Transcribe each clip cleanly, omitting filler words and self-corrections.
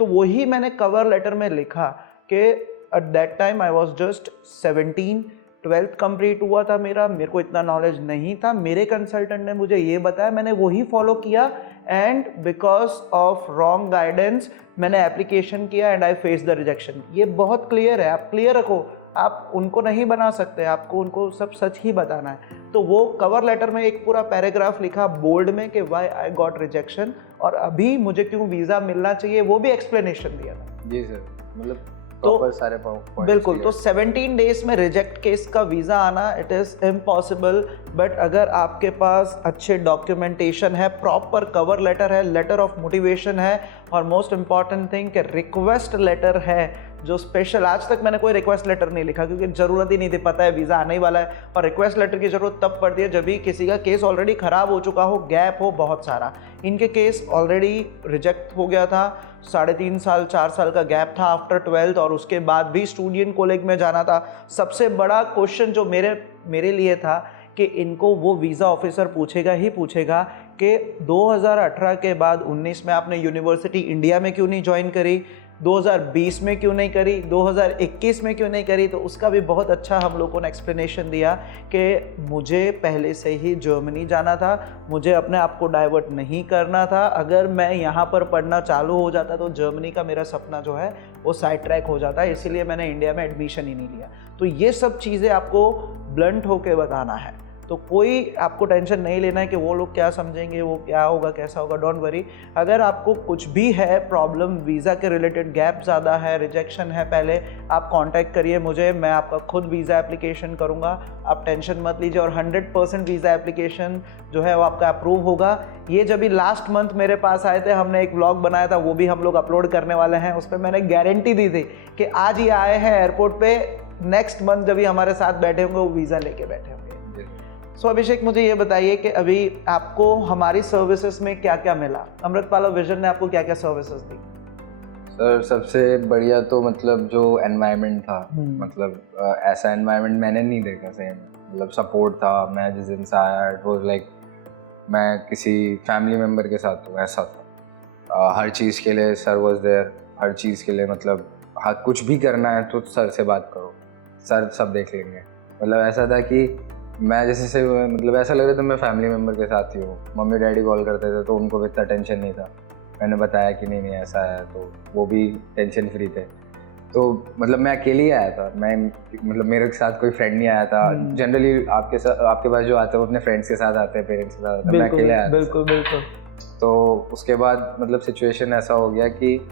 तो वही मैंने कवर लेटर में लिखा कि at that time I was just 17, 12th complete हुआ था मेरे को इतना नॉलेज नहीं था, मेरे कंसल्टेंट ने मुझे ये बताया, मैंने वही फॉलो किया and because of wrong guidance मैंने एप्लीकेशन किया and I face the rejection. ये बहुत क्लियर है, आप क्लियर रखो, आप उनको नहीं बना सकते, आपको उनको सब सच ही बताना है। तो वो कवर लेटर में एक पूरा पैराग्राफ लिखा बोल्ड में कि व्हाई आई गॉट रिजेक्शन और अभी मुझे क्यों वीज़ा मिलना चाहिए, वो भी एक्सप्लेनेशन दिया था। जी सर, मतलब तो सारे पॉइंट्स बिल्कुल, तो 17 डेज में रिजेक्ट केस का वीज़ा आना इट इज़ इम्पॉसिबल। बट अगर आपके पास अच्छे डॉक्यूमेंटेशन है, प्रॉपर कवर लेटर है, लेटर ऑफ मोटिवेशन है और मोस्ट इम्पॉर्टेंट थिंग कि रिक्वेस्ट लेटर है जो स्पेशल, आज तक मैंने कोई रिक्वेस्ट लेटर नहीं लिखा क्योंकि ज़रूरत ही नहीं थी, पता है वीज़ा आने ही वाला है। और रिक्वेस्ट लेटर की ज़रूरत तब पड़ती है जब भी किसी का केस ऑलरेडी ख़राब हो चुका हो, गैप हो बहुत सारा। इनके केस ऑलरेडी रिजेक्ट हो गया था, 3.5 साल 4 साल का गैप था आफ्टर 12th और उसके बाद भी स्टूडेंट कॉलेज में जाना था। सबसे बड़ा क्वेश्चन जो मेरे लिए था कि इनको वो वीज़ा ऑफिसर पूछेगा ही पूछेगा कि 2018 के बाद 19 में आपने यूनिवर्सिटी इंडिया में क्यों नहीं ज्वाइन करी, 2020 में क्यों नहीं करी, 2021 में क्यों नहीं करी। तो उसका भी बहुत अच्छा हम लोगों ने एक्सप्लेनेशन दिया कि मुझे पहले से ही जर्मनी जाना था, मुझे अपने आप को डाइवर्ट नहीं करना था। अगर मैं यहाँ पर पढ़ना चालू हो जाता तो जर्मनी का मेरा सपना जो है वो साइड ट्रैक हो जाता, इसीलिए मैंने इंडिया में एडमिशन ही नहीं लिया। तो ये सब चीज़ें आपको ब्लंट होकर बताना है। तो कोई आपको टेंशन नहीं लेना है कि वो लोग क्या समझेंगे, वो क्या होगा, कैसा होगा, डोंट वरी। अगर आपको कुछ भी है प्रॉब्लम, वीज़ा के रिलेटेड गैप ज़्यादा है, रिजेक्शन है, पहले आप कांटेक्ट करिए मुझे, मैं आपका खुद वीज़ा एप्लीकेशन करूँगा, आप टेंशन मत लीजिए। और 100% वीज़ा एप्लीकेशन जो है वो आपका अप्रूव होगा। ये जब भी लास्ट मंथ मेरे पास आए थे, हमने एक व्लॉग बनाया था, वो भी हम लोग अपलोड करने वाले हैं। उस पर मैंने गारंटी दी थी कि आज ये आए हैं एयरपोर्ट पर, नेक्स्ट मंथ जब भी हमारे साथ बैठे होंगे वो वीज़ा लेके बैठे होंगे। सो अभिषेक, मुझे ये बताइए कि अभी आपको हमारी सर्विसेज में क्या क्या मिला, अमृतपाल विजन ने आपको क्या क्या सर्विसेज दी? सर सबसे बढ़िया तो मतलब जो एनवायरनमेंट था, मतलब ऐसा एनवायरनमेंट मैंने नहीं देखा सेम। मतलब सपोर्ट था, मैं जिस दिन से आया इट वाज लाइक मैं किसी फैमिली मेम्बर के साथ हूँ, ऐसा था। हर चीज़ के लिए सर वाज देयर, हर चीज़ के लिए मतलब कुछ भी करना है तो सर से बात करो, सर सब देख लेंगे। मतलब ऐसा था कि मैं जैसे से मतलब ऐसा लग रहा था मैं फैमिली मेम्बर के साथ ही हूँ। मम्मी डैडी कॉल करते थे तो उनको भी इतना टेंशन नहीं था। मैंने बताया कि नहीं ऐसा है तो वो भी टेंशन फ्री थे। तो मतलब मैं अकेले ही आया था, मैं मतलब मेरे साथ कोई फ्रेंड नहीं आया था। जनरली आपके पास जो आते हैं वो अपने फ्रेंड्स के साथ आते हैं, पेरेंट्स के साथ आते हैं, मैं अकेले आया था। बिल्कुल। तो उसके बाद मतलब सिचुएशन ऐसा हो गया कि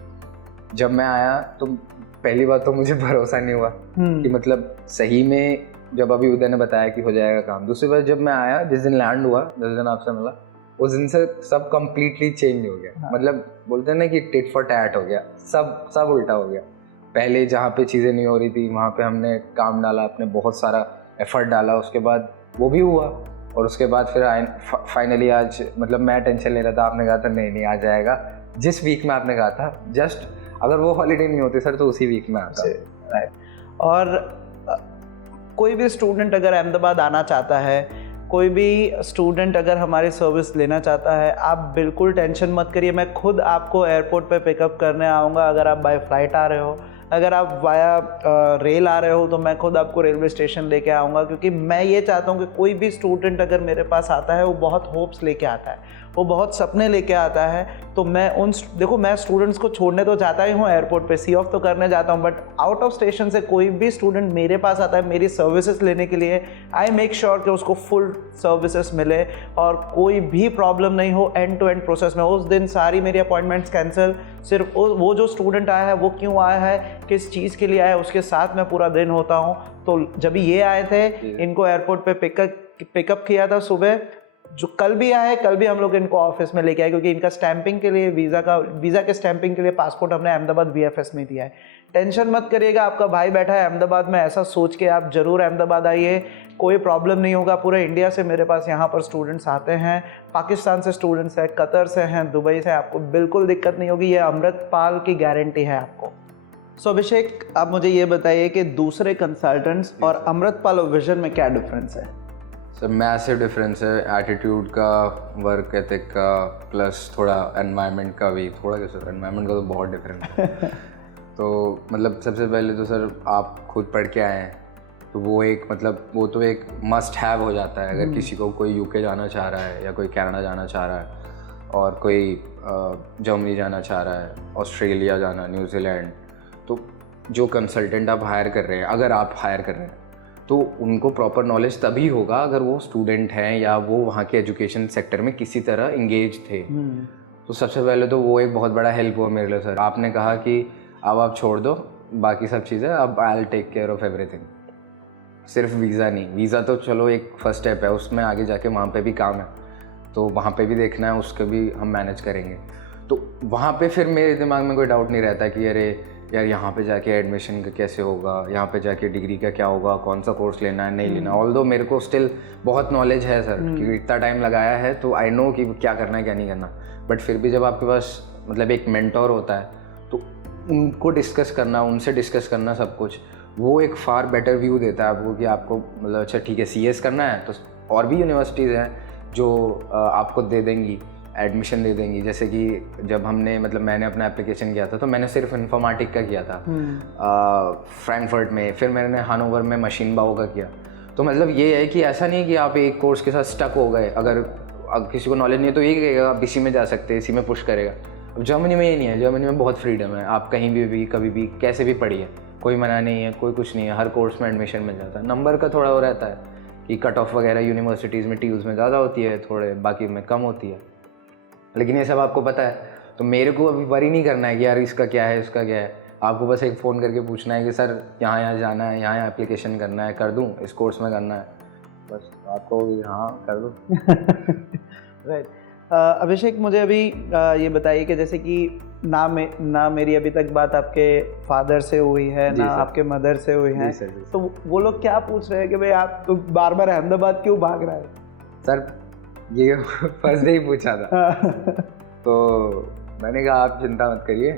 जब मैं आया तो पहली बात तो मुझे भरोसा नहीं हुआ कि मतलब सही में जब अभी उदय ने बताया कि हो जाएगा काम। दूसरी बात जब मैं आया, जिस दिन लैंड हुआ, जिस दिन आपसे मिला, उस दिन से सब कम्प्लीटली चेंज हो गया। हाँ। मतलब बोलते हैं ना कि टिट फॉर टैट हो गया, सब उल्टा हो गया। पहले जहाँ पे चीज़ें नहीं हो रही थी वहाँ पे हमने काम डाला, अपने बहुत सारा एफर्ट डाला, उसके बाद वो भी हुआ। और उसके बाद फिर फाइनली आज मतलब मैं टेंशन ले रहा था, आपने कहा था नहीं आ जाएगा। जिस वीक में आपने कहा था, जस्ट अगर वो हॉलीडे नहीं होती सर तो उसी वीक में आता। राइट। और कोई भी स्टूडेंट अगर अहमदाबाद आना चाहता है, कोई भी स्टूडेंट अगर हमारी सर्विस लेना चाहता है, आप बिल्कुल टेंशन मत करिए। मैं खुद आपको एयरपोर्ट पे पिकअप करने आऊँगा। अगर आप बाय फ्लाइट आ रहे हो, अगर आप वाया रेल आ रहे हो तो मैं खुद आपको रेलवे स्टेशन लेके आऊँगा, क्योंकि मैं ये चाहता हूँ कि कोई भी स्टूडेंट अगर मेरे पास आता है वो बहुत होप्स लेके आता है, वो बहुत सपने लेके आता है। तो मैं मैं स्टूडेंट्स को छोड़ने तो जाता ही हूँ एयरपोर्ट पे, सी ऑफ तो करने जाता हूँ, बट आउट ऑफ स्टेशन से कोई भी स्टूडेंट मेरे पास आता है मेरी सर्विसेज लेने के लिए, आई मेक श्योर कि उसको फुल सर्विसेज मिले और कोई भी प्रॉब्लम नहीं हो एंड टू एंड प्रोसेस में। उस दिन सारी मेरी अपॉइंटमेंट्स कैंसिल, सिर्फ वो जो स्टूडेंट आया है वो क्यों आया है, किस चीज़ के लिए आया है, उसके साथ मैं पूरा दिन होता हूँ। तो जब ये आए थे, इनको एयरपोर्ट पे पिकअप किया था सुबह, जो कल भी आए, कल भी हम लोग इनको ऑफिस में लेके आए, क्योंकि इनका स्टैंपिंग के लिए वीज़ा के स्टैंपिंग के लिए पासपोर्ट हमने अहमदाबाद VFS में दिया है। टेंशन मत करिएगा, आपका भाई बैठा है अहमदाबाद में, ऐसा सोच के आप ज़रूर अहमदाबाद आइए, कोई प्रॉब्लम नहीं होगा। पूरे इंडिया से मेरे पास यहाँ पर स्टूडेंट्स आते हैं, पाकिस्तान से स्टूडेंट्स हैं, कतर से हैं, दुबई से, आपको बिल्कुल दिक्कत नहीं होगी, ये अमृतपाल की गारंटी है आपको। सो अभिषेक, आप मुझे ये बताइए कि दूसरे कंसल्टेंट्स और अमृतपाल विजन में क्या डिफरेंस है? सर मैसिव डिफरेंस है एटीट्यूड का, वर्क एथिक का, प्लस थोड़ा एनवायरनमेंट का भी, थोड़ा क्या सर, एनवायरनमेंट का तो बहुत डिफरेंस है। तो मतलब सबसे पहले तो सर आप खुद पढ़ के आए हैं, तो वो एक मतलब वो तो एक मस्ट हैव हो जाता है अगर किसी को कोई यूके जाना चाह रहा है या कोई कनाडा जाना चाह रहा है और कोई जर्मनी जाना चाह रहा है, ऑस्ट्रेलिया जाना, न्यूजीलैंड। तो जो कंसल्टेंट आप हायर कर रहे हैं, अगर आप हायर कर रहे हैं, तो उनको प्रॉपर नॉलेज तभी होगा अगर वो स्टूडेंट हैं या वो वहाँ के एजुकेशन सेक्टर में किसी तरह इंगेज थे। तो सबसे पहले तो वो एक बहुत बड़ा हेल्प हुआ मेरे लिए सर। आपने कहा कि अब आप छोड़ दो बाकी सब चीज़ें, अब I will take care of everything. सिर्फ वीज़ा नहीं, वीज़ा तो चलो एक फर्स्ट स्टेप है, उसमें आगे जाके वहाँ पे भी काम है, तो वहाँ पे भी देखना है, उसके भी हम मैनेज करेंगे। तो वहाँ पे फिर मेरे दिमाग में कोई डाउट नहीं रहता कि अरे यार यहाँ पे जाके एडमिशन का कैसे होगा, यहाँ पे जाके डिग्री का क्या होगा, कौन सा कोर्स लेना है नहीं लेना। ऑल्दो मेरे को स्टिल बहुत नॉलेज है सर, क्योंकि इतना टाइम लगाया है, तो आई नो कि क्या करना है क्या नहीं करना। बट फिर भी जब आपके पास मतलब एक मेंटोर होता है, तो उनको डिस्कस करना, उनसे डिस्कस करना सब कुछ, वो एक फार बेटर व्यू देता है आपको कि आपको मतलब अच्छा ठीक है CS करना है तो और भी यूनिवर्सिटीज़ हैं जो आपको दे देंगी, एडमिशन दे देंगी। जैसे कि जब हमने मतलब मैंने अपना एप्लीकेशन किया था तो मैंने सिर्फ इन्फॉर्मेटिक का किया था फ्रैंकफर्ट में, फिर मैंने हानोवर में मशीन बाओ का किया। तो मतलब ये है कि ऐसा नहीं कि आप एक कोर्स के साथ स्टक हो गए, अगर किसी को नॉलेज नहीं है तो ये कहेगा आप इसी में जा सकते हैं, इसी में पुश करेगा। अब जर्मनी में ये नहीं है, जर्मनी में बहुत फ्रीडम है, आप कहीं भी कभी भी कैसे भी पढ़िए, कोई मना नहीं है, कोई कुछ नहीं है, हर कोर्स में एडमिशन मिल जाता है। नंबर का थोड़ा वो रहता है कि कट ऑफ वगैरह यूनिवर्सिटीज़ में TUs में ज़्यादा होती है, थोड़े बाकी में कम होती है, लेकिन ये सब आपको पता है। तो मेरे को अभी वरी नहीं करना है कि यार इसका क्या है, इसका क्या है। आपको बस एक फ़ोन करके पूछना है कि सर यहाँ जाना है, यहाँ एप्लीकेशन करना है, कर दूँ, इस कोर्स में करना है, बस आपको हाँ कर दो। राइट। अभिषेक, मुझे अभी ये बताइए कि जैसे कि ना मेरी अभी तक बात आपके फादर से हुई है, ना आपके मदर से हुई है, तो वो लोग क्या पूछ रहे हैं कि भाई आप तो बार बार अहमदाबाद क्यों भाग रहा है? सर ये फर्स्ट डे ही पूछा था। तो मैंने कहा आप चिंता मत करिए,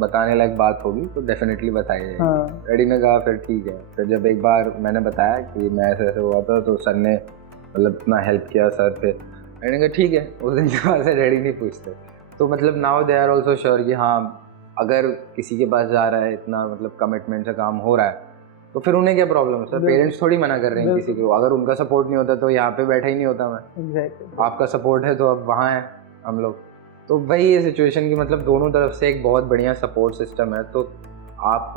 बताने लायक बात होगी तो डेफिनेटली बताइए। डैडी ने कहा फिर ठीक है। फिर जब एक बार मैंने बताया कि मैं ऐसे हुआ था तो सर ने मतलब इतना हेल्प किया सर थे। मैंने कहा ठीक है, उस दिन के बाद से डैडी नहीं पूछते। तो मतलब now they are also sure कि हाँ अगर किसी के पास जा रहा है, इतना मतलब कमिटमेंट से काम हो रहा है, तो फिर उन्हें क्या प्रॉब्लम है सर? पेरेंट्स थोड़ी मना कर रहे हैं किसी को। अगर उनका सपोर्ट नहीं होता तो यहाँ पे बैठा ही नहीं होता मैं। आपका सपोर्ट है तो अब वहाँ है हम लोग। तो वही ये सिचुएशन की मतलब दोनों तरफ से एक बहुत बढ़िया सपोर्ट सिस्टम है। तो आप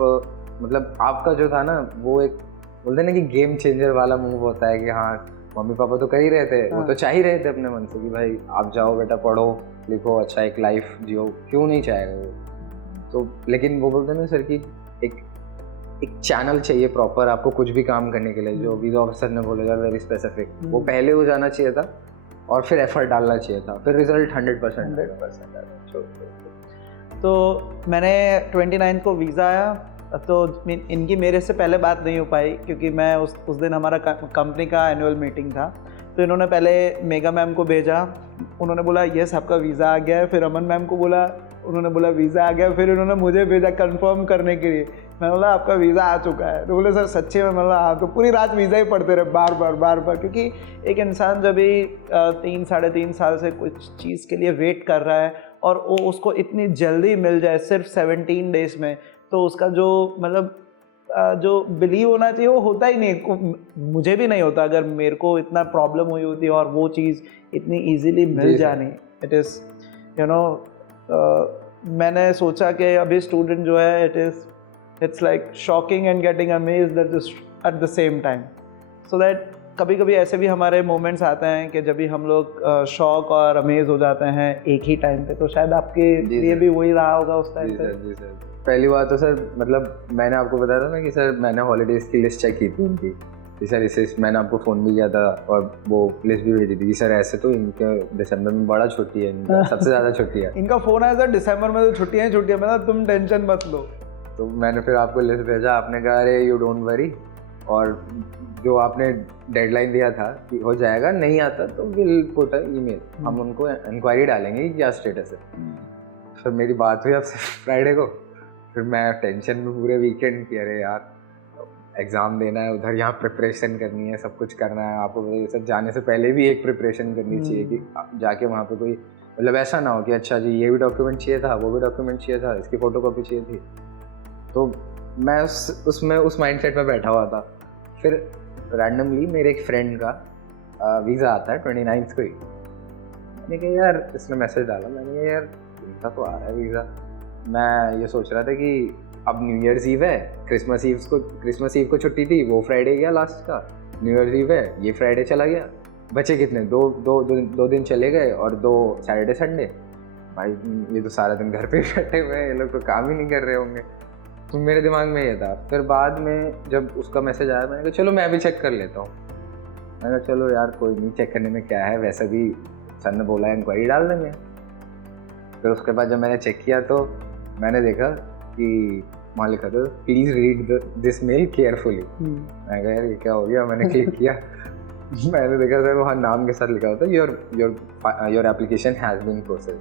मतलब आपका जो था ना वो एक बोलते हैं ना कि गेम चेंजर वाला मूव होता है कि हाँ मम्मी पापा तो कर ही रहे थे, वो तो चाह ही रहे थे अपने मन से कि भाई आप जाओ बेटा, पढ़ो लिखो, अच्छा एक लाइफ जियो, क्यों नहीं चाहेगा वो। तो लेकिन वो बोलते हैं ना सर कि एक चैनल चाहिए प्रॉपर आपको कुछ भी काम करने के लिए, जो वीज़ा ऑफिसर ने बोलेगा वेरी स्पेसिफिक, वो पहले हो जाना चाहिए था और फिर एफर्ट डालना चाहिए था, फिर रिजल्ट 100%। तो मैंने 29 को वीज़ा आया, तो इनकी मेरे से पहले बात नहीं हो पाई क्योंकि मैं उस दिन हमारा कंपनी का एनुअल मीटिंग था। तो इन्होंने पहले मेगा मैम को भेजा, उन्होंने बोला यस आपका वीज़ा आ गया है। फिर अमन मैम को बोला, उन्होंने बोला वीज़ा आ गया। फिर इन्होंने मुझे भेजा कंफर्म करने के लिए। मैं बोला आपका वीज़ा आ चुका है। तो बोले सर सच्चे में? बोला हाँ। तो पूरी रात वीज़ा ही पढ़ते रहे बार बार, क्योंकि एक इंसान जब भी 3-3.5 साल से कुछ चीज़ के लिए वेट कर रहा है और वो उसको इतनी जल्दी मिल जाए सिर्फ 17 डेज़ में, तो उसका जो मतलब जो बिलीव होना चाहिए वो होता ही नहीं। मुझे भी नहीं होता अगर मेरे को इतना प्रॉब्लम हुई होती और वो चीज़ इतनी इजीली मिल जानी। इट इज़ मैंने सोचा कि अभी स्टूडेंट जो है it's like shocking and getting amazed at the same time. So that कभी कभी ऐसे भी हमारे मोमेंट्स आते हैं कि जब भी हम लोग शॉक और अमेज हो जाते हैं एक ही टाइम पे। तो शायद आपके लिए भी वही रहा होगा उस टाइम पे। जी सर। पहली बात तो सर मतलब मैंने आपको बताया था ना कि सर मैंने हॉलीडेज़ की लिस्ट चेक की थी उनकी कि सर इसे मैंने आपको फ़ोन भी किया था और वो लिस्ट भी भेजी थी कि सर ऐसे तो इनके दिसंबर में बड़ा छुट्टी है, इनका सबसे ज़्यादा छुट्टी है। इनका फ़ोन आया सर दिसंबर में तो छुट्टियाँ मतलब तुम टेंशन मत लो। तो मैंने फिर आपको लिस्ट भेजा, आपने कहा अरे यू डोंट वरी, और जो आपने डेडलाइन दिया था कि हो जाएगा, नहीं आता तो विल पुट अ ईमेल, हम उनको इंक्वायरी डालेंगे कि क्या स्टेटस है। फिर मेरी बात हुई आपसे फ्राइडे को, फिर मैं टेंशन में पूरे वीकेंड कि अरे यार एग्ज़ाम देना है उधर, यहाँ प्रिपरेशन करनी है, सब कुछ करना है आपको। ये सब जाने से पहले भी एक प्रिपरेशन करनी चाहिए कि जाके वहाँ पे कोई मतलब ऐसा ना हो कि अच्छा जी ये भी डॉक्यूमेंट चाहिए था, वो भी डॉक्यूमेंट चाहिए था, इसकी फ़ोटोकॉपी चाहिए थी। तो मैं उस माइंडसेट में बैठा हुआ था। फिर रैंडमली मेरे एक फ्रेंड का वीज़ा आता है 29th को ही। मैंने कहा यार, इसने मैसेज डाला, मैंने कहा यार इनका तो आ रहा है वीज़ा। मैं ये सोच रहा था कि अब न्यू ईयर्स ईव है, क्रिसमस ईव को छुट्टी थी, वो फ्राइडे गया लास्ट का, न्यू ईयर्स ईव है, ये फ्राइडे चला गया, बचे कितने, दो दिन चले गए और 2 सैटरडे संडे। भाई ये तो सारा दिन घर पे बैठे हुए हैं, ये लोग तो काम ही नहीं कर रहे होंगे। तो मेरे दिमाग में ये था। फिर बाद में जब उसका मैसेज आया, मैंने कहा चलो मैं भी चेक कर लेता हूँ। मैंने कहा चलो यार कोई नहीं, चेक करने में क्या है, वैसे भी सर ने बोला इंक्वायरी डाल देंगे। फिर उसके बाद जब मैंने चेक किया तो मैंने देखा कि वहाँ लिखा था please read this mail carefully. मैं कहा यार ये क्या हो गया, मैंने क्लिक किया। मैंने देखा सर वहाँ नाम के साथ लिखा होता है your application has been processed.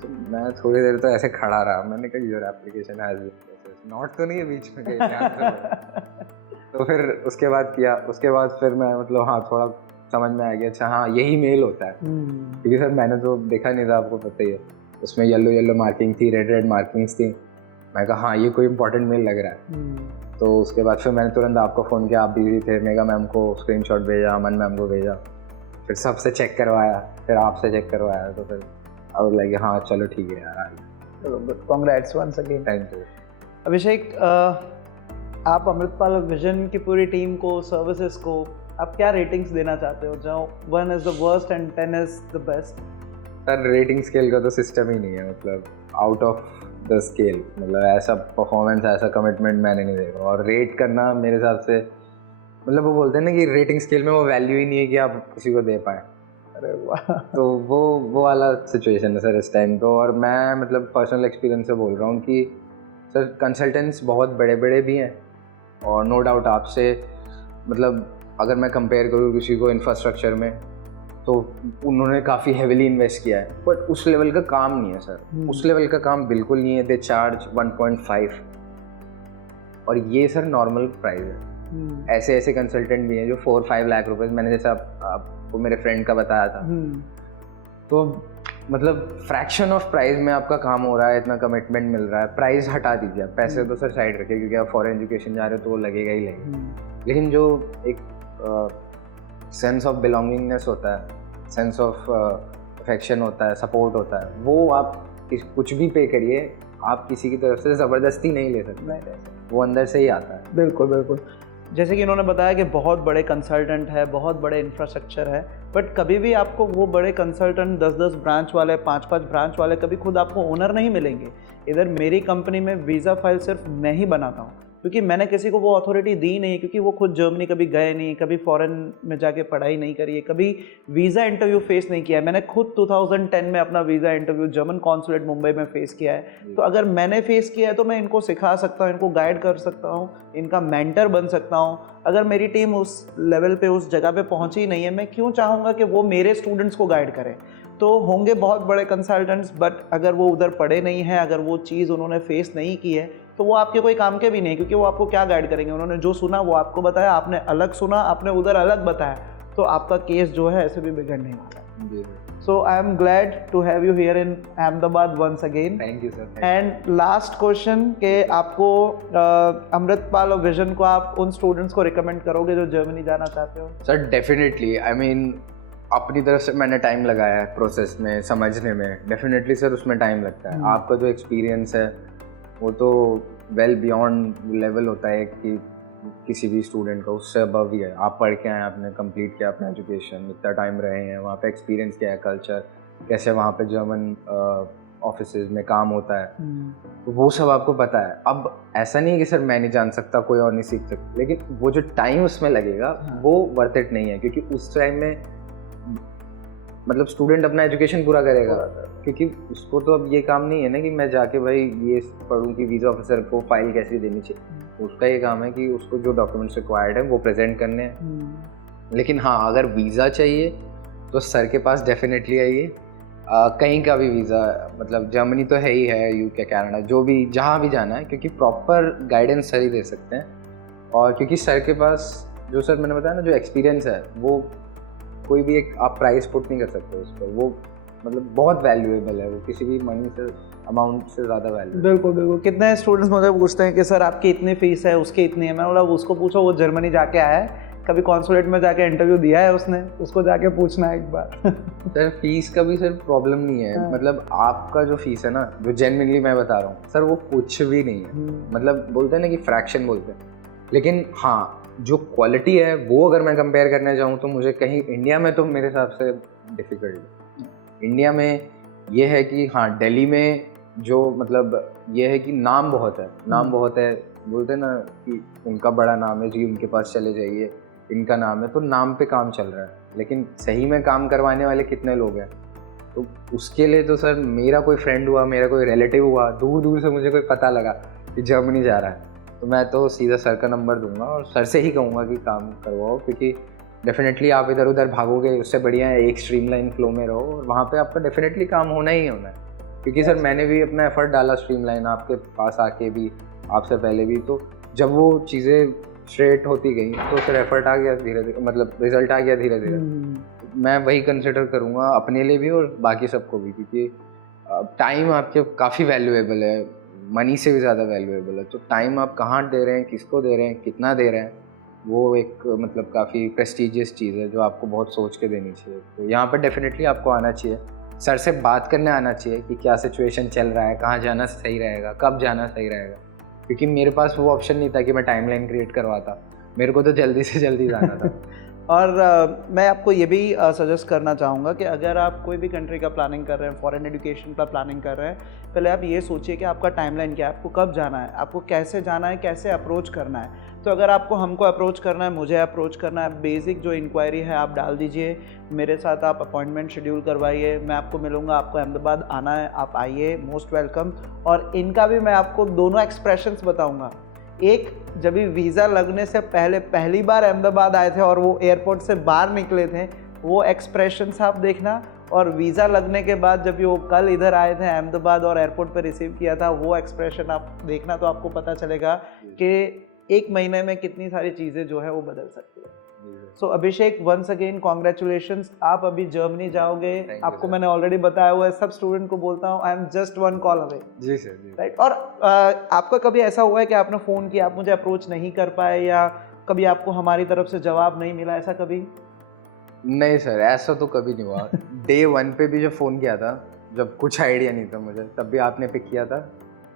तो मैं थोड़ी देर तो ऐसे खड़ा रहा, मैंने कहा your application has been processed, not तो नहीं है बीच में कहीं। तो फिर उसके बाद फिर मैं मतलब हाँ थोड़ा समझ में आ गया, अच्छा हाँ यही मेल होता है। क्योंकि सर मैंने तो देखा नहीं था, आपको पता ही है, उसमें येलो मार्किंग थी, रेड मार्किंग्स थी। मैं कहा हाँ ये कोई इंपॉर्टेंट मेल लग रहा है। तो उसके बाद फिर मैंने तुरंत आपको फ़ोन किया, आप बिजी थे, मेगा मैम को स्क्रीनशॉट भेजा, अमन मैम को भेजा, फिर सबसे चेक करवाया, फिर आपसे चेक करवाया। तो फिर अब लगे हाँ चलो ठीक है यार। Congrats once again. Thank you. Abhishek, आप अमृतपाल विजन की पूरी टीम को, सर्विसेज को आप क्या रेटिंग्स देना चाहते हो, जहाँ 1 is the worst and 10 is the best? Sir rating scale का तो सिस्टम ही नहीं है, मतलब आउट ऑफ द स्केल, मतलब ऐसा परफॉर्मेंस, ऐसा कमिटमेंट मैंने नहीं देखा। और रेट करना मेरे हिसाब से, मतलब वो बोलते हैं ना कि रेटिंग स्केल में वो वैल्यू ही नहीं है कि आप किसी को दे पाएँ। अरे वाह। तो वो वाला सिचुएशन है सर इस टाइम तो। और मैं मतलब पर्सनल एक्सपीरियंस से बोल रहा हूँ कि सर कंसल्टेंट्स बहुत बड़े बड़े भी हैं, और नो डाउट आपसे मतलब अगर मैं कंपेयर करूँ किसी को इंफ्रास्ट्रक्चर में, तो उन्होंने काफ़ी हेविली इन्वेस्ट किया है, बट उस लेवल का काम नहीं है सर। उस लेवल का काम बिल्कुल नहीं है। दे चार्ज 1.5 और ये सर नॉर्मल प्राइस है। ऐसे कंसल्टेंट भी हैं जो 4-5 लाख रुपए, मैंने जैसा आपको मेरे फ्रेंड का बताया था, तो मतलब फ्रैक्शन ऑफ प्राइस में आपका काम हो रहा है, इतना कमिटमेंट मिल रहा है। प्राइस हटा दीजिए, पैसे तो सर साइड रखिए, क्योंकि आप फॉरेन एजुकेशन जा रहे हो तो वो लगेगा ही लगेगा। लेकिन जो एक सेंस ऑफ बिलोंगिंगनेस होता है, सेंस ऑफ अफेक्शन होता है, सपोर्ट होता है, वो आप कुछ भी पे करिए, आप किसी की तरफ से ज़बरदस्ती नहीं ले सकते, वो अंदर से ही आता है। बिल्कुल बिल्कुल। जैसे कि इन्होंने बताया कि बहुत बड़े कंसल्टेंट है, बहुत बड़े इंफ्रास्ट्रक्चर है, बट कभी भी आपको वो बड़े कंसल्टेंट 10-10 ब्रांच वाले, 5-5 ब्रांच वाले कभी खुद आपको ओनर नहीं मिलेंगे। इधर मेरी कंपनी में वीज़ा फाइल सिर्फ मैं ही बनाता हूँ, क्योंकि मैंने किसी को वो अथॉरिटी दी नहीं, क्योंकि वो खुद जर्मनी कभी गए नहीं, कभी फॉरेन में जाके पढ़ाई नहीं करी है, कभी वीज़ा इंटरव्यू फेस नहीं किया है। मैंने खुद 2010 में अपना visa interview German consulate Mumbai में फेस किया है। तो अगर मैंने फेस किया है तो मैं इनको सिखा सकता हूँ, इनको गाइड कर सकता हूँ, इनका मेंटर बन सकता हूँ। अगर मेरी टीम उस लेवल पे, उस जगह पे पहुँची नहीं है, मैं क्यों चाहूँगा कि वो मेरे स्टूडेंट्स को गाइड करें। तो होंगे बहुत बड़े कंसल्टेंट्स, बट अगर वो उधर पढ़े नहीं हैं, अगर वो चीज़ उन्होंने फेस नहीं की है, तो वो आपके कोई काम के भी नहीं, क्योंकि वो आपको क्या गाइड करेंगे। उन्होंने जो सुना वो आपको बताया, आपने अलग सुना, आपने उधर अलग बताया, तो आपका केस जो है ऐसे भी बिगड़ नहीं वाला। So I am glad to have you here in Ahmedabad once again. Thank you sir. And last question के आपको अमृतपाल और विजन को आप उन स्टूडेंट्स को रिकमेंड करोगे जो जर्मनी जाना चाहते हो? सर डेफिनेटली, आई मीन अपनी तरफ से मैंने टाइम लगाया है प्रोसेस में, समझने में। डेफिनेटली सर उसमें टाइम लगता है। आपका जो एक्सपीरियंस है वो तो वेल बियॉन्ड लेवल होता है कि किसी भी स्टूडेंट का, उससे अबव ही है। आप पढ़ के आए, आपने कंप्लीट किया अपना एजुकेशन, इतना टाइम रहे हैं वहाँ पे, एक्सपीरियंस किया है, कल्चर कैसे वहाँ पे जर्मन ऑफिसेज में काम होता है, तो वो सब आपको पता है। अब ऐसा नहीं है कि सर मैं नहीं जान सकता, कोई और नहीं सीख सकता, लेकिन वो जो टाइम उसमें लगेगा वो वर्थ इट नहीं है। क्योंकि उस टाइम में मतलब स्टूडेंट अपना एजुकेशन पूरा करेगा, क्योंकि उसको तो अब ये काम नहीं है ना कि मैं जाके भाई ये पढ़ूँ कि वीज़ा ऑफिसर को फाइल कैसे देनी चाहिए। उसका ये काम है कि उसको जो डॉक्यूमेंट्स रिक्वायर्ड है वो प्रेजेंट करने हैं। लेकिन हाँ, अगर वीज़ा चाहिए तो सर के पास डेफिनेटली आइए। कहीं का भी वीज़ा, मतलब जर्मनी तो है ही है, यूके, कनाडा, जो भी जहाँ भी जाना है, क्योंकि प्रॉपर गाइडेंस सर ही दे सकते हैं। और क्योंकि सर के पास जो सर मैंने बताया ना जो एक्सपीरियंस है वो कोई भी एक आप प्राइस पुट नहीं कर सकते उस पर, वो मतलब बहुत वैल्यूएबल है, वो किसी भी मनी से अमाउंट से ज़्यादा वैल्यू। बिल्कुल बिल्कुल। कितने स्टूडेंट्स मुझे पूछते हैं कि सर आपकी इतनी फीस है, उसकी इतनी है। मैं बोला उसको पूछो, वो जर्मनी जाके आया है, कभी कॉन्सुलेट में जाके इंटरव्यू दिया है उसने, उसको जाके पूछना है एक बार। सर फीस का भी सर प्रॉब्लम नहीं है, मतलब आपका जो फीस है ना, जो जेन्युइनली मैं बता रहा हूँ सर, वो कुछ भी नहीं है। मतलब बोलते हैं ना कि फ्रैक्शन बोलते हैं, लेकिन हाँ जो क्वालिटी है वो अगर मैं कंपेयर करने जाऊँ तो मुझे कहीं इंडिया में तो मेरे हिसाब से डिफ़िकल्ट है। इंडिया में ये है कि हाँ दिल्ली में जो मतलब ये है कि नाम बहुत है, नाम बहुत है, बोलते हैं ना कि उनका बड़ा नाम है जी, उनके पास चले जाइए, इनका नाम है, तो नाम पे काम चल रहा है, लेकिन सही में काम करवाने वाले कितने लोग हैं? तो उसके लिए तो सर मेरा कोई फ्रेंड हुआ, मेरा कोई रिलेटिव हुआ, दूर दूर से मुझे कोई पता लगा कि जर्मनी जा रहा है, तो मैं तो सीधा सर का नंबर दूंगा और सर से ही कहूँगा कि काम करवाओ, क्योंकि डेफिनेटली आप इधर उधर भागोगे उससे बढ़िया है एक स्ट्रीमलाइन फ्लो में रहो, और वहाँ पे आपका डेफिनेटली काम होना ही होना है। क्योंकि सर मैंने भी अपना एफर्ट डाला स्ट्रीमलाइन, आपके पास आके भी, आपसे पहले भी, तो जब वो चीज़ें स्ट्रेट होती गई तो फिर एफर्ट आ गया धीरे धीरे, मतलब रिजल्ट आ गया धीरे धीरे। मैं वही कंसिडर करूँगा अपने लिए भी और बाकी सबको भी, क्योंकि टाइम आपके काफ़ी वैल्यूएबल है, मनी से भी ज़्यादा वैल्यूएबल है। तो टाइम आप कहाँ दे रहे हैं, किसको दे रहे हैं, कितना दे रहे हैं, वो एक मतलब काफ़ी प्रेस्टीजियस चीज़ है जो आपको बहुत सोच के देनी चाहिए। तो यहाँ पर डेफिनेटली आपको आना चाहिए, सर से बात करने आना चाहिए कि क्या सिचुएशन चल रहा है, कहाँ जाना सही रहेगा, कब जाना सही रहेगा। क्योंकि मेरे पास वो ऑप्शन नहीं था कि मैं टाइमलाइन क्रिएट करवाता, मेरे को तो जल्दी से जल्दी जाना था। और मैं आपको ये भी सजेस्ट करना चाहूँगा कि अगर आप कोई भी कंट्री का प्लानिंग कर रहे हैं, फॉरेन एजुकेशन का प्लानिंग कर रहे हैं, पहले आप ये सोचिए कि आपका टाइमलाइन क्या है, आपको कब जाना है, आपको कैसे जाना है, कैसे अप्रोच करना है। तो अगर आपको हमको अप्रोच करना है, मुझे अप्रोच करना है, बेसिक जो इंक्वायरी है आप डाल दीजिए, मेरे साथ आप अपॉइंटमेंट शेड्यूल करवाइए, मैं आपको मिलूँगा, आपको अहमदाबाद आना है आप आइए, मोस्ट वेलकम। और इनका भी मैं आपको दोनों एक्सप्रेशंस बताऊँगा। एक जब भी वीज़ा लगने से पहले पहली बार अहमदाबाद आए थे और वो एयरपोर्ट से बाहर निकले थे, वो एक्सप्रेशंस आप देखना, और वीज़ा लगने के बाद जब वो कल इधर आए थे अहमदाबाद और एयरपोर्ट पर रिसीव किया था, वो एक्सप्रेशन आप देखना, तो आपको पता चलेगा कि एक महीने में कितनी सारी चीज़ें जो है वो बदल सकती है। सो अभिषेक, वंस अगेन कॉन्ग्रेचुलेशंस, आप अभी जर्मनी जाओगे। आपको मैंने ऑलरेडी बताया हुआ है, सब स्टूडेंट को बोलता हूँ, I am just one call away. जी सर, जी राइट। और आपका कभी ऐसा हुआ है कि आपने फ़ोन किया, आप मुझे अप्रोच नहीं कर पाए, या कभी आपको हमारी तरफ से जवाब नहीं मिला, ऐसा कभी? नहीं सर, ऐसा तो कभी नहीं हुआ। डे 1 पे भी जब फ़ोन किया था, जब कुछ आइडिया नहीं था मुझे, तब भी आपने पिक किया था,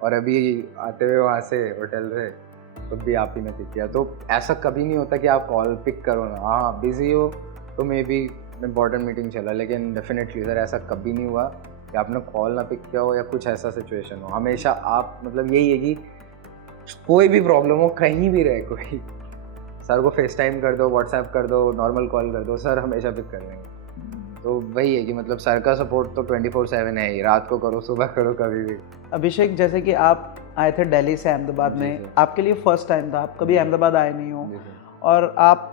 और अभी आते हुए वहाँ से होटल से तब भी आप ही ने पिक किया। तो ऐसा कभी नहीं होता कि आप कॉल पिक करो ना, हाँ बिज़ी हो तो मे बी इम्पॉर्टेंट मीटिंग चला, लेकिन डेफिनेटली सर ऐसा कभी नहीं हुआ कि आपने कॉल ना पिक किया हो या कुछ ऐसा सिचुएशन हो। हमेशा आप मतलब यही है कि कोई भी प्रॉब्लम हो, कहीं भी रहे कोई, सर को फेस टाइम कर दो, व्हाट्सएप कर दो, नॉर्मल कॉल कर दो, सर हमेशा पिक कर लेंगे। तो वही है कि मतलब सर का सपोर्ट तो 24/7 है ही, रात को करो, सुबह करो, कभी भी। अभिषेक, जैसे कि आप आए थे दिल्ली से अहमदाबाद में, आपके लिए फर्स्ट टाइम था, आप कभी अहमदाबाद आए नहीं हो, और आप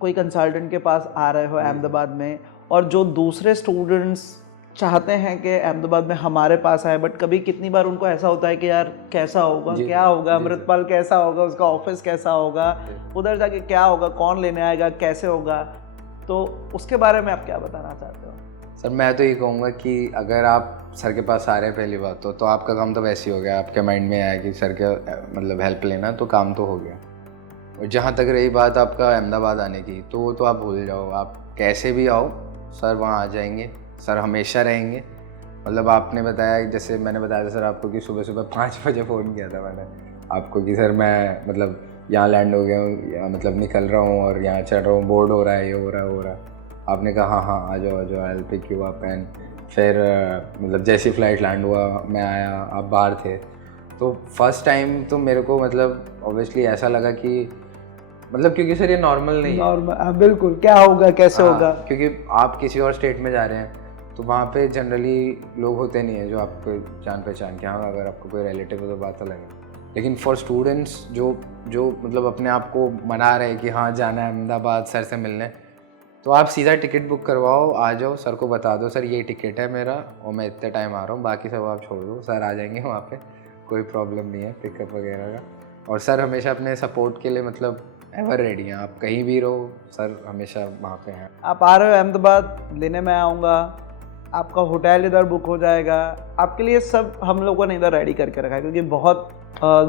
कोई कंसल्टेंट के पास आ रहे हो अहमदाबाद में, और जो दूसरे स्टूडेंट्स चाहते हैं कि अहमदाबाद में हमारे पास आए, बट कभी कितनी बार उनको ऐसा होता है कि यार कैसा होगा, क्या होगा, अमृतपाल कैसा होगा, उसका ऑफिस कैसा होगा, उधर जाके क्या होगा, कौन लेने आएगा, कैसे होगा, तो उसके बारे में आप क्या बताना चाहते हो? सर मैं तो ये कहूँगा कि अगर आप सर के पास आ रहे हैं पहली बात तो आपका काम तो वैसे ही हो गया, आपके माइंड में आया कि सर के मतलब हेल्प लेना, तो काम तो हो गया। और जहाँ तक रही बात आपका अहमदाबाद आने की, तो वो तो आप भूल जाओ, आप कैसे भी आओ सर वहाँ आ जाएंगे, सर हमेशा रहेंगे। मतलब आपने बताया, जैसे मैंने बताया था सर आपको कि सुबह सुबह 5 बजे फ़ोन किया था मैंने आपको कि सर मैं मतलब यहाँ लैंड हो गया हूँ, मतलब निकल रहा हूँ और यहाँ चढ़ रहा हूँ, बोर्ड हो रहा है, ये हो रहा है, वो हो रहा है। आपने कहा हाँ हाँ आ जाओ I will pick you up, and फिर मतलब जैसी फ्लाइट लैंड हुआ मैं आया, आप बाहर थे। तो फर्स्ट टाइम तो मेरे को मतलब ऑब्वियसली ऐसा लगा कि मतलब क्योंकि सर ये नॉर्मल नहीं है, नॉर्मल बिल्कुल, क्या होगा कैसे होगा, क्योंकि आप किसी और स्टेट में जा रहे हैं तो वहाँ पे जनरली लोग होते नहीं है जो आपको जान पहचान के, हाँ अगर आपको कोई रिलेटिव हो तो बात अलग है, लेकिन फॉर स्टूडेंट्स जो मतलब अपने आप को मना रहे कि हाँ जाना है अहमदाबाद सर से मिलने, तो आप सीधा टिकट बुक करवाओ, आ जाओ, सर को बता दो सर ये टिकट है मेरा और मैं इतने टाइम आ रहा हूँ, बाकी सब आप छोड़ दो, सर आ जाएंगे वहाँ पे, कोई प्रॉब्लम नहीं है पिकअप वगैरह का। और सर हमेशा अपने सपोर्ट के लिए मतलब एवर रेडी हैं, आप कहीं भी रहो सर हमेशा वहाँ पे हैं। आप आ रहे हो अहमदाबाद, लेने मैं आऊँगा, आपका होटल इधर बुक हो जाएगा, आपके लिए सब हम लोगों ने इधर रेडी करके रखा है, क्योंकि बहुत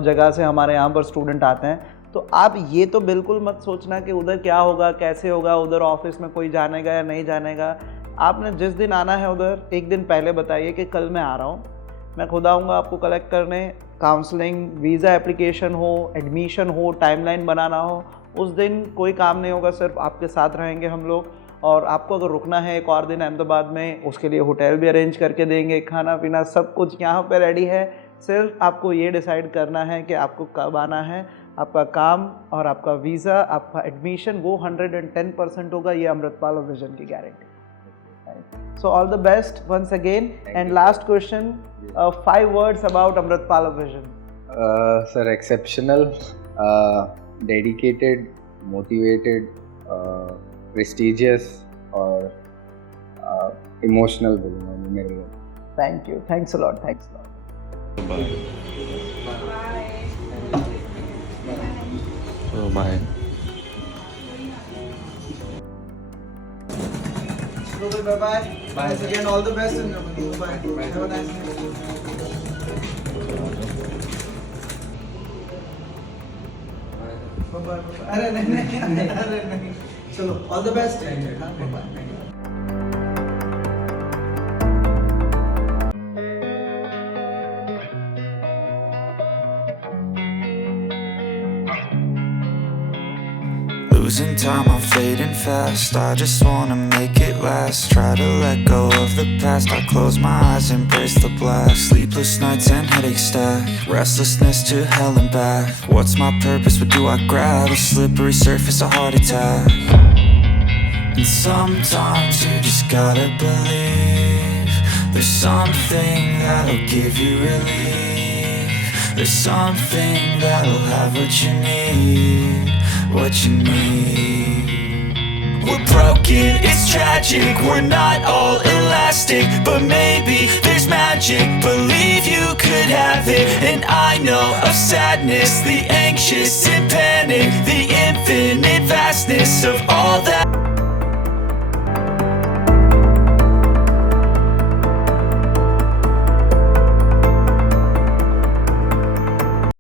जगह से हमारे यहाँ पर स्टूडेंट आते हैं। तो आप ये तो बिल्कुल मत सोचना कि उधर क्या होगा, कैसे होगा, उधर ऑफिस में कोई जानेगा या नहीं जानेगा। आपने जिस दिन आना है उधर एक दिन पहले बताइए कि कल मैं आ रहा हूँ, मैं खुद आऊँगा आपको कलेक्ट करने। काउंसलिंग, वीज़ा एप्लीकेशन हो, एडमिशन हो, टाइमलाइन बनाना हो, उस दिन कोई काम नहीं होगा, सिर्फ आपके साथ रहेंगे हम लोग। और आपको अगर रुकना है एक और दिन अहमदाबाद में, उसके लिए होटल भी अरेंज करके देंगे, खाना पीना सब कुछ यहाँ पे रेडी है। सिर्फ आपको ये डिसाइड करना है कि आपको कब आना है। आपका काम और आपका वीज़ा, आपका एडमिशन वो 110% होगा, ये अमृतपाल विजन की guarantee. So all the best once again. And last question, 5 words about Amritpal Vision. Sir, exceptional, dedicated, motivated, prestigious और emotional बोलूँगा मेरे लिए। Thank you. Thanks a lot. Thanks a lot. Bye. Bye. Bye bye. Once again, all the best in Germany. Bye. Have a nice day. Bye bye. अरे नहीं, चलो, all the best. Bye bye. Losing time, I'm fading fast. I just wanna make it last. Try to let go of the past. I close my eyes, embrace the blast. Sleepless nights and headaches stack. Restlessness to hell and back. What's my purpose? What do I grab? A slippery surface, a heart attack. And sometimes you just gotta believe there's something that'll give you relief. There's something that'll have what you need. What you need. We're broken, it's tragic. We're not all elastic, but maybe there's magic. Believe you could have it. And I know of sadness, the anxious and panic, the infinite vastness of all that.